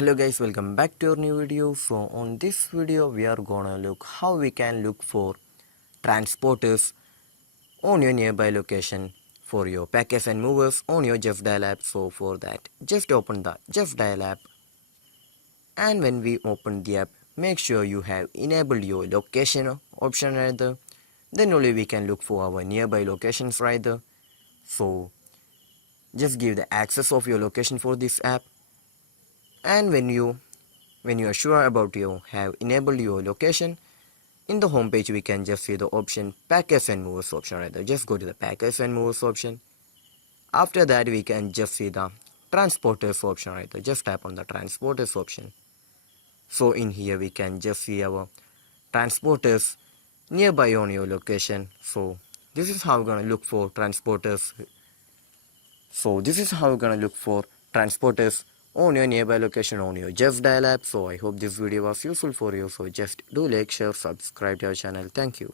Hello guys, welcome back to our new video. So on this video we are gonna look how we can look for transporters on your nearby location for your packers and movers on your Justdial app. So for that, just open the Justdial app, and when we open the app, make sure you have enabled your location option right there. Then only we can look for our nearby locations right there. So just give the access of your location for this app, and when you are sure about you have enabled your location, in the home page we can just see the option packers and movers option right there. Just go to the packers and movers option. After that we can just see the transporters option right there. Just tap on the transporters option. So in here we can just see our transporters nearby on your location. So this is how we're gonna look for transporters. On your nearby location on your Justdial app. So I hope this video was useful for you. So just do like, share, subscribe to our channel. Thank you.